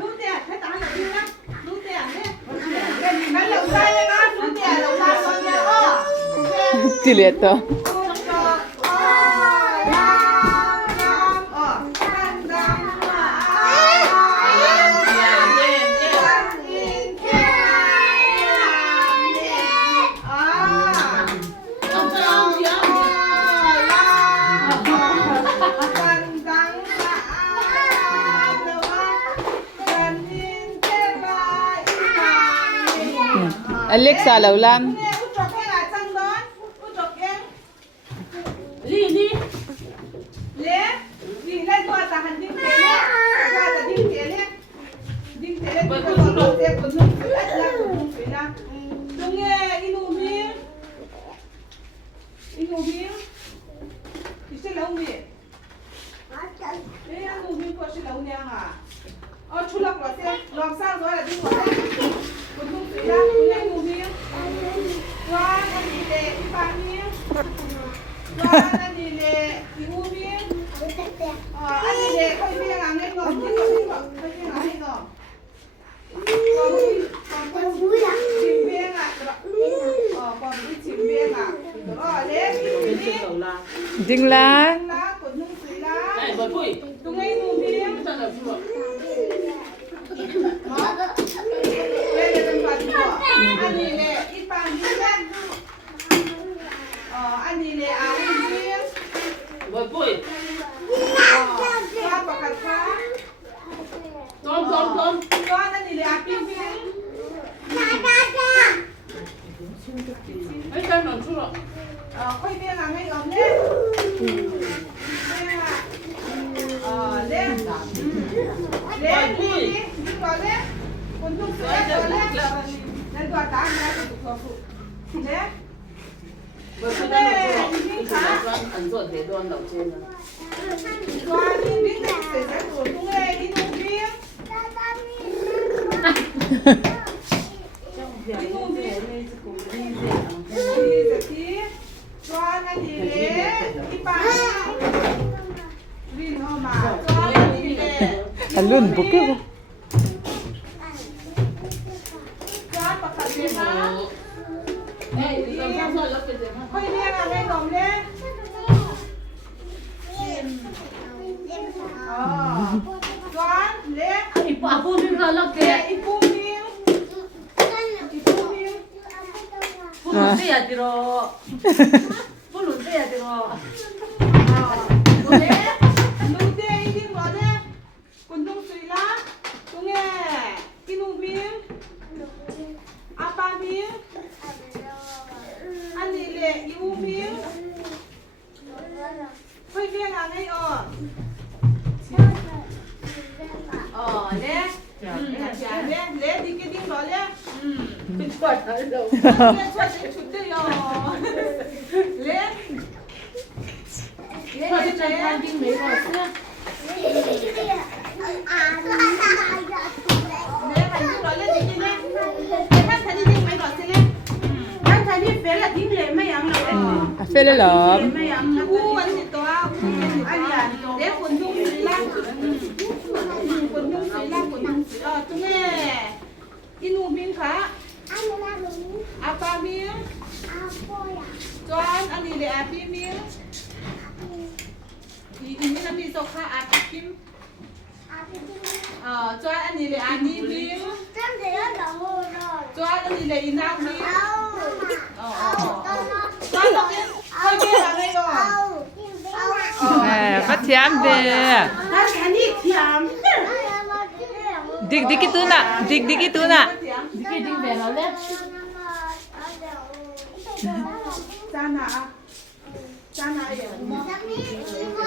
lú tiền thấy tao là như đó lú tiền đấy nó lẩu tay đấy nó lú tiền lẩu tay rồi nha Chỉ liệt to. Alexa lâu lắm. Chulak lo se, lom sang rồi là đi ngồi đây.คุณลุงสีดำคุณยายหนูเมียว่าอันนี้เละที่ปากเมียว่าอันนี้เละที่หูเมียอันนี้เละค่อยเมียงให้ก่อนที่ก่อนที่ก่อนค่อยเมียงให้ก่อนก่อนที่ชิมเมียงอ่ะก่อนที่ชิมเมียงอ่ะเละที่หูเมีย Ding la. คุณลุงสีดำคุณยายหนูเมียอันนี้เลยอีปางนี่แหละอันนี้เลยอาวุธนี่ว่าปากกาต้มว่าอันนี้เลยอาปิ้งไม่ใช่หนอนชั่วค่อยเบี้ยหลังให้ออกเนี่ยเล่นนี่ก่อนเล่นคนทุกเสือก่อนเล่นนั่นตัวตาเนี่ยถูกถูกเนี่ย很做这段老街呢。ตัวนี้วิ่งเสร็จแล้วตัวตุ้งเล่นี่นุ่มวิ่งนี่นุ่มวิ่งนี่จะที่ตัวนั่นดีเลยที่ปากวิ่งออกมาตัวนั่นดีเลย Alun buke ba? ตัวปากกาเสียมาค่อยเรียกอะไรหน่อมเล่นตัวเล็ก อีปูปูนี่ก็เลิกเตะ อีปูมิว ปูหลุดเตะติโร่ปูหลุดเตะติโร่ เล็กลูกเต้ยิ่งกว่าเล็กคุณลุงสุยละตรงนี้กินลูกมิวอาปามิวอันนี้เล็กอีปูมิวค่อยเรียกอะไรอ่ะเล็กเล็กดีกี่ดิ้งหรอเล็ก เป็นขวดอะไรเรา ล็กช่วยชุดเดียวเล็กขวดที่ใช้ทานจริงไหมขวดเนี่ย Phê lên lợm. Apa miếng? Choan anh đi để api miếng. Ini kami soka api kim. Choan anh đi để ani miếng. Choan anh đi để inang miếng. Choan đâu biết? Thôi biết là đây rồi. Phát thiam về. Dig cái túi nè, dig cái túi nè. Cái đi về nó lên. Cha nà. Cha nà.